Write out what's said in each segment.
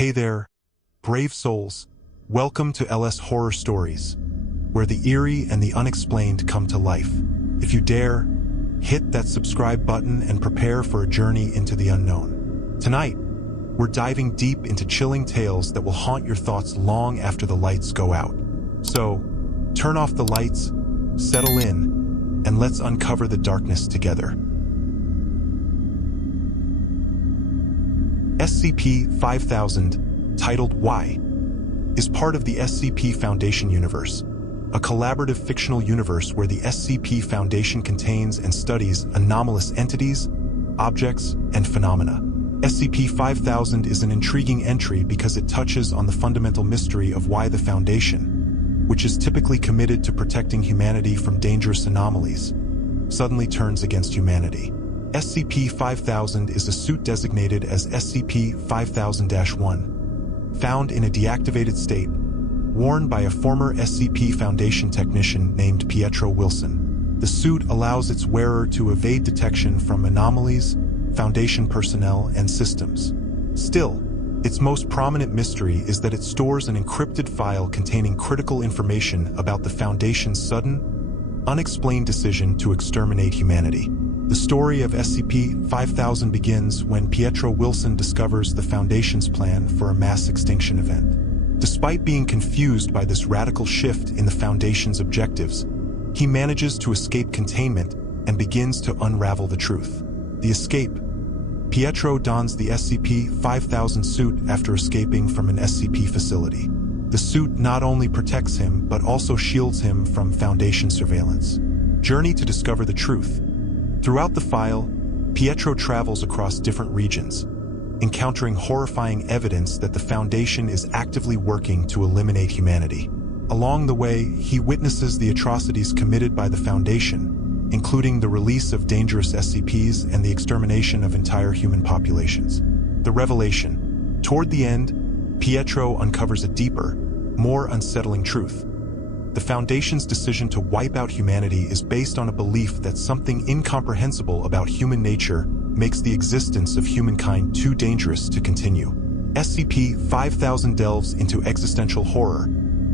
Hey there, brave souls. Welcome to LS Horror Stories, where the eerie and the unexplained come to life. If you dare, hit that subscribe button and prepare for a journey into the unknown. Tonight, we're diving deep into chilling tales that will haunt your thoughts long after the lights go out. So, turn off the lights, settle in, and let's uncover the darkness together. SCP-5000, titled Why, is part of the SCP Foundation universe, a collaborative fictional universe where the SCP Foundation contains and studies anomalous entities, objects, and phenomena. SCP-5000 is an intriguing entry because it touches on the fundamental mystery of why the Foundation, which is typically committed to protecting humanity from dangerous anomalies, suddenly turns against humanity. SCP-5000 is a suit designated as SCP-5000-1, found in a deactivated state, worn by a former SCP Foundation technician named Pietro Wilson. The suit allows its wearer to evade detection from anomalies, Foundation personnel, and systems. Still, its most prominent mystery is that it stores an encrypted file containing critical information about the Foundation's sudden, unexplained decision to exterminate humanity. The story of SCP-5000 begins when Pietro Wilson discovers the Foundation's plan for a mass extinction event. Despite being confused by this radical shift in the Foundation's objectives, he manages to escape containment and begins to unravel the truth. The escape. Pietro dons the SCP-5000 suit after escaping from an SCP facility. The suit not only protects him but also shields him from Foundation surveillance. Journey to discover the truth. Throughout the file, Pietro travels across different regions, encountering horrifying evidence that the Foundation is actively working to eliminate humanity. Along the way, he witnesses the atrocities committed by the Foundation, including the release of dangerous SCPs and the extermination of entire human populations. The revelation. Toward the end, Pietro uncovers a deeper, more unsettling truth. The Foundation's decision to wipe out humanity is based on a belief that something incomprehensible about human nature makes the existence of humankind too dangerous to continue. SCP-5000 delves into existential horror,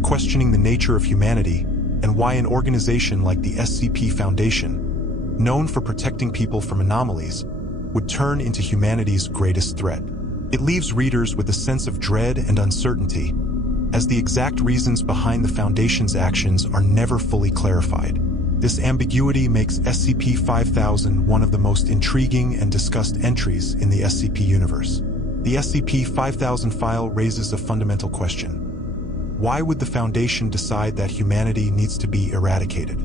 questioning the nature of humanity and why an organization like the SCP Foundation, known for protecting people from anomalies, would turn into humanity's greatest threat. It leaves readers with a sense of dread and uncertainty, as the exact reasons behind the Foundation's actions are never fully clarified. This ambiguity makes SCP-5000 one of the most intriguing and discussed entries in the SCP universe. The SCP-5000 file raises a fundamental question. Why would the Foundation decide that humanity needs to be eradicated?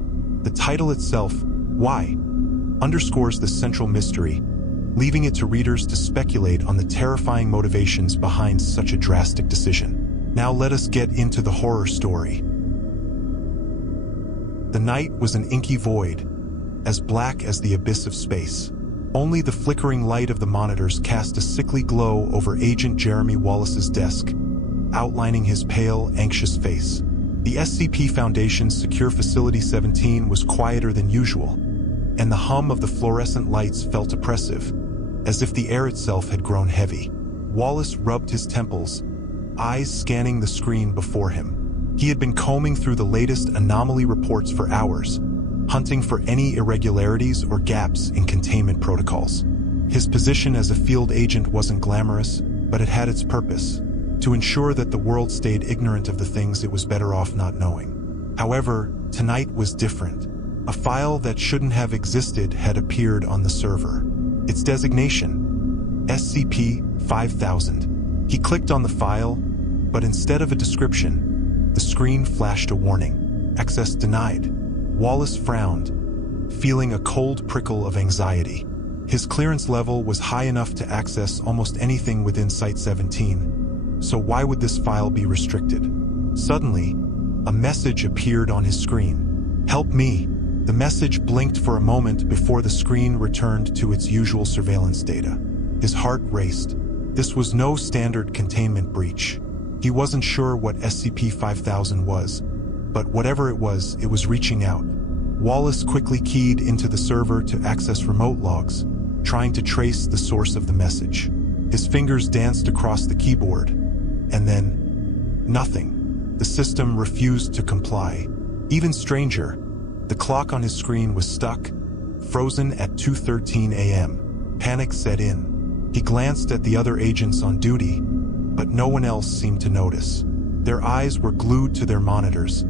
The title itself, Why, underscores the central mystery, leaving it to readers to speculate on the terrifying motivations behind such a drastic decision. Now let us get into the horror story. The night was an inky void, as black as the abyss of space. Only the flickering light of the monitors cast a sickly glow over Agent Jeremy Wallace's desk, outlining his pale, anxious face. The SCP Foundation's Secure Facility 17 was quieter than usual, and the hum of the fluorescent lights felt oppressive, as if the air itself had grown heavy. Wallace rubbed his temples, eyes scanning the screen before him. He had been combing through the latest anomaly reports for hours, hunting for any irregularities or gaps in containment protocols. His position as a field agent wasn't glamorous, but it had its purpose, to ensure that the world stayed ignorant of the things it was better off not knowing. However, tonight was different. A file that shouldn't have existed had appeared on the server. Its designation, SCP-5000. He clicked on the file, but instead of a description, the screen flashed a warning. Access denied. Wallace frowned, feeling a cold prickle of anxiety. His clearance level was high enough to access almost anything within Site-17, so why would this file be restricted? Suddenly, a message appeared on his screen. Help me. The message blinked for a moment before the screen returned to its usual surveillance data. His heart raced. This was no standard containment breach. He wasn't sure what SCP-5000 was, but whatever it was reaching out. Wallace quickly keyed into the server to access remote logs, trying to trace the source of the message. His fingers danced across the keyboard, and then nothing. The system refused to comply. Even stranger, the clock on his screen was stuck, frozen at 2:13 a.m. Panic set in. He glanced at the other agents on duty, but no one else seemed to notice. Their eyes were glued to their monitors,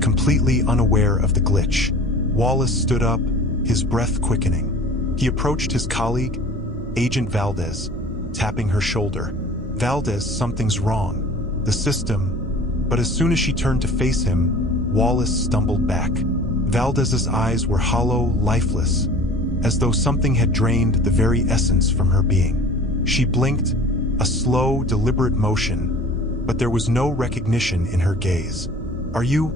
completely unaware of the glitch. Wallace stood up, his breath quickening. He approached his colleague, Agent Valdez, tapping her shoulder. "Valdez, something's wrong. The system..." But as soon as she turned to face him, Wallace stumbled back. Valdez's eyes were hollow, lifeless, as though something had drained the very essence from her being. She blinked, a slow, deliberate motion, but there was no recognition in her gaze. "Are you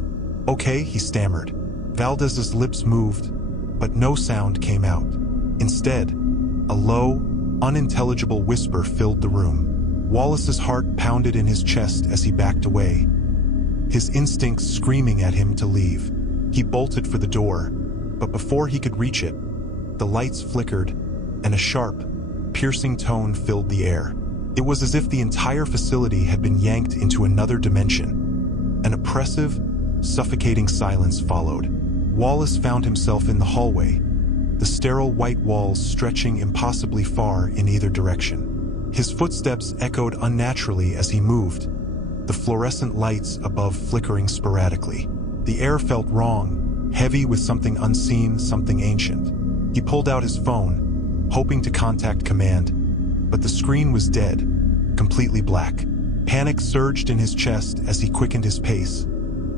okay?" he stammered. Valdez's lips moved, but no sound came out. Instead, a low, unintelligible whisper filled the room. Wallace's heart pounded in his chest as he backed away, his instincts screaming at him to leave. He bolted for the door, but before he could reach it, the lights flickered, and a sharp, piercing tone filled the air. It was as if the entire facility had been yanked into another dimension. An oppressive, suffocating silence followed. Wallace found himself in the hallway, the sterile white walls stretching impossibly far in either direction. His footsteps echoed unnaturally as he moved, the fluorescent lights above flickering sporadically. The air felt wrong, heavy with something unseen, something ancient. He pulled out his phone, hoping to contact command, but the screen was dead, completely black. Panic surged in his chest as he quickened his pace,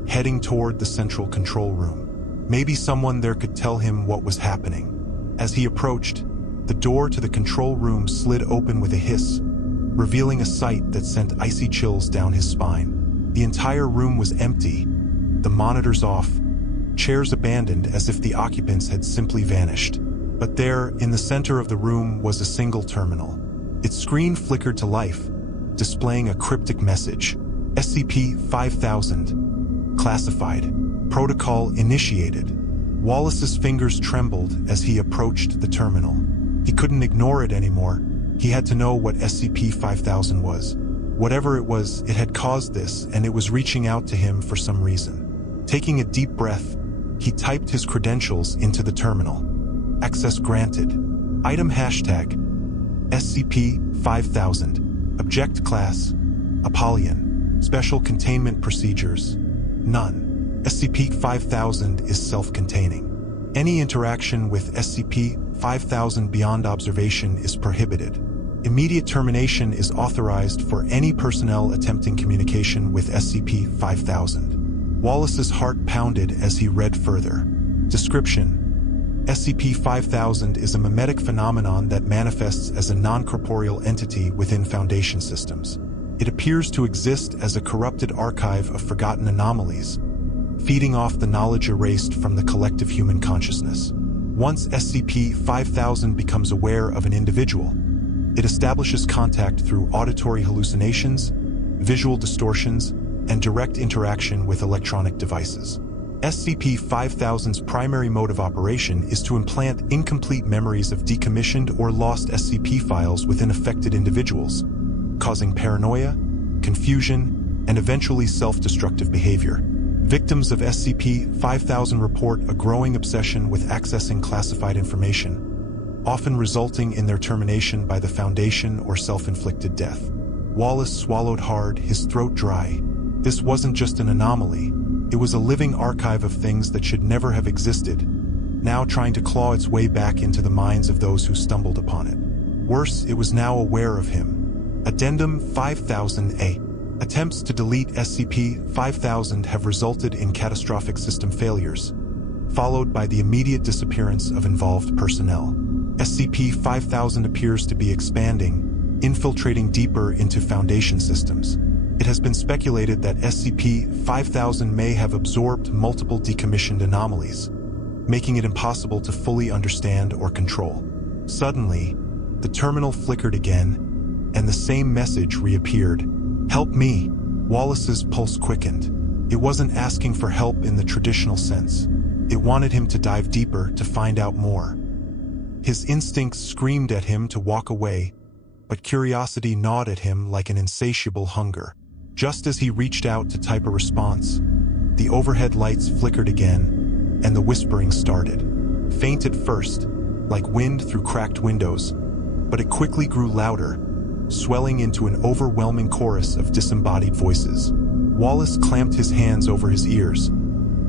heading toward the central control room. Maybe someone there could tell him what was happening. As he approached, the door to the control room slid open with a hiss, revealing a sight that sent icy chills down his spine. The entire room was empty, the monitors off, chairs abandoned as if the occupants had simply vanished. But there, in the center of the room, was a single terminal. Its screen flickered to life, displaying a cryptic message. SCP-5000. Classified. Protocol initiated. Wallace's fingers trembled as he approached the terminal. He couldn't ignore it anymore. He had to know what SCP-5000 was. Whatever it was, it had caused this, and it was reaching out to him for some reason. Taking a deep breath, he typed his credentials into the terminal. Access granted. Item hashtag SCP-5000. Object class Apollyon. Special containment procedures none. SCP-5000 is self-containing. Any interaction with SCP-5000 beyond observation is prohibited. Immediate termination is authorized for any personnel attempting communication with SCP-5000. Wallace's heart pounded as he read further. Description: SCP-5000 is a mimetic phenomenon that manifests as a non-corporeal entity within Foundation systems. It appears to exist as a corrupted archive of forgotten anomalies, feeding off the knowledge erased from the collective human consciousness. Once SCP-5000 becomes aware of an individual, it establishes contact through auditory hallucinations, visual distortions, and direct interaction with electronic devices. SCP-5000's primary mode of operation is to implant incomplete memories of decommissioned or lost SCP files within affected individuals, causing paranoia, confusion, and eventually self-destructive behavior. Victims of SCP-5000 report a growing obsession with accessing classified information, often resulting in their termination by the Foundation or self-inflicted death. Wallace swallowed hard, his throat dry. This wasn't just an anomaly. It was a living archive of things that should never have existed, now trying to claw its way back into the minds of those who stumbled upon it. Worse, it was now aware of him. Addendum 5000-A. Attempts to delete SCP-5000 have resulted in catastrophic system failures, followed by the immediate disappearance of involved personnel. SCP-5000 appears to be expanding, infiltrating deeper into Foundation systems. It has been speculated that SCP-5000 may have absorbed multiple decommissioned anomalies, making it impossible to fully understand or control. Suddenly, the terminal flickered again, and the same message reappeared. "Help me!" Wallace's pulse quickened. It wasn't asking for help in the traditional sense. It wanted him to dive deeper to find out more. His instincts screamed at him to walk away, but curiosity gnawed at him like an insatiable hunger. Just as he reached out to type a response, the overhead lights flickered again, and the whispering started. Faint at first, like wind through cracked windows, but it quickly grew louder, swelling into an overwhelming chorus of disembodied voices. Wallace clamped his hands over his ears,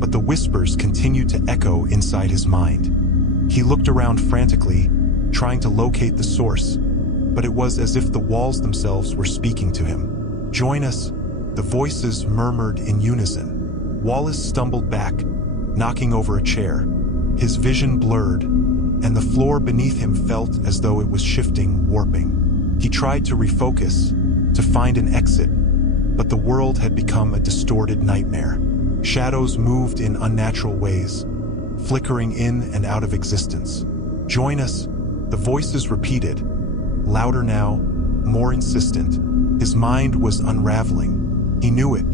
but the whispers continued to echo inside his mind. He looked around frantically, trying to locate the source, but it was as if the walls themselves were speaking to him. "Join us," the voices murmured in unison. Wallace stumbled back, knocking over a chair. His vision blurred, and the floor beneath him felt as though it was shifting, warping. He tried to refocus, to find an exit, but the world had become a distorted nightmare. Shadows moved in unnatural ways, flickering in and out of existence. "Join us," the voices repeated, louder now, more insistent. His mind was unraveling. He knew it.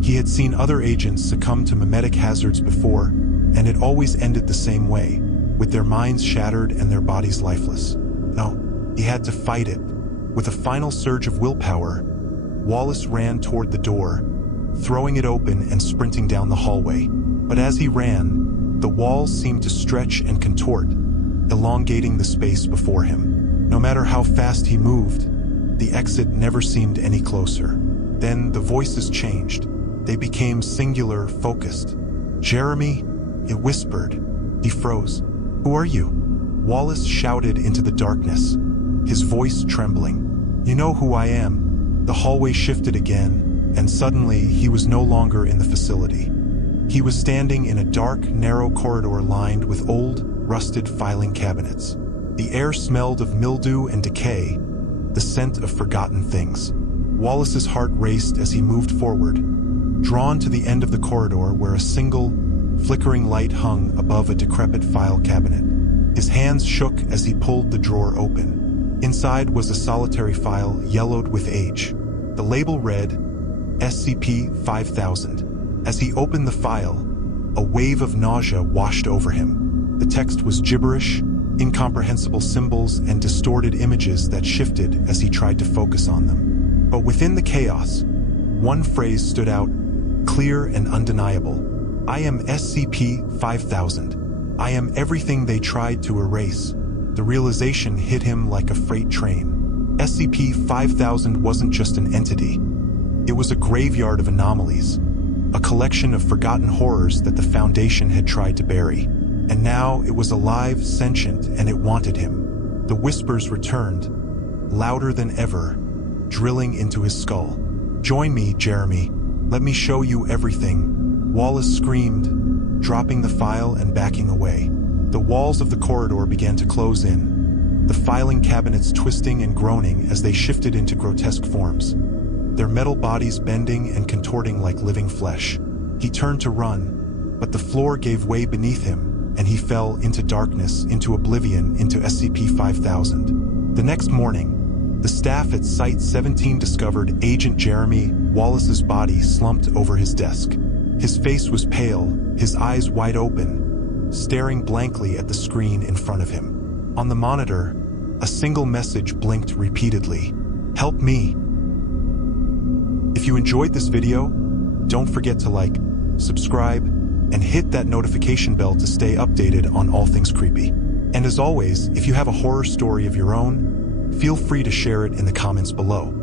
He had seen other agents succumb to mimetic hazards before, and it always ended the same way, with their minds shattered and their bodies lifeless. No, he had to fight it. With a final surge of willpower, Wallace ran toward the door, throwing it open and sprinting down the hallway. But as he ran, the walls seemed to stretch and contort, elongating the space before him. No matter how fast he moved, the exit never seemed any closer. Then the voices changed. They became singular, focused. "Jeremy," it whispered. He froze. "Who are you?" Wallace shouted into the darkness, his voice trembling. "You know who I am." The hallway shifted again, and suddenly he was no longer in the facility. He was standing in a dark, narrow corridor lined with old, rusted filing cabinets. The air smelled of mildew and decay, the scent of forgotten things. Wallace's heart raced as he moved forward, drawn to the end of the corridor where a single, flickering light hung above a decrepit file cabinet. His hands shook as he pulled the drawer open. Inside was a solitary file yellowed with age. The label read, SCP-5000. As he opened the file, a wave of nausea washed over him. The text was gibberish, incomprehensible symbols, and distorted images that shifted as he tried to focus on them. But within the chaos, one phrase stood out, clear and undeniable. "I am SCP-5000. I am everything they tried to erase." The realization hit him like a freight train. SCP-5000 wasn't just an entity. It was a graveyard of anomalies, a collection of forgotten horrors that the Foundation had tried to bury. And now it was alive, sentient, and it wanted him. The whispers returned, louder than ever, drilling into his skull. "Join me, Jeremy. Let me show you everything." Wallace screamed, dropping the file and backing away. The walls of the corridor began to close in, the filing cabinets twisting and groaning as they shifted into grotesque forms, their metal bodies bending and contorting like living flesh. He turned to run, but the floor gave way beneath him, and he fell into darkness, into oblivion, into SCP-5000. The next morning, the staff at Site-17 discovered Agent Jeremy Wallace's body slumped over his desk. His face was pale, his eyes wide open, staring blankly at the screen in front of him. On the monitor, a single message blinked repeatedly. "Help me." If you enjoyed this video, don't forget to like, subscribe, and hit that notification bell to stay updated on all things creepy. And as always, if you have a horror story of your own, feel free to share it in the comments below.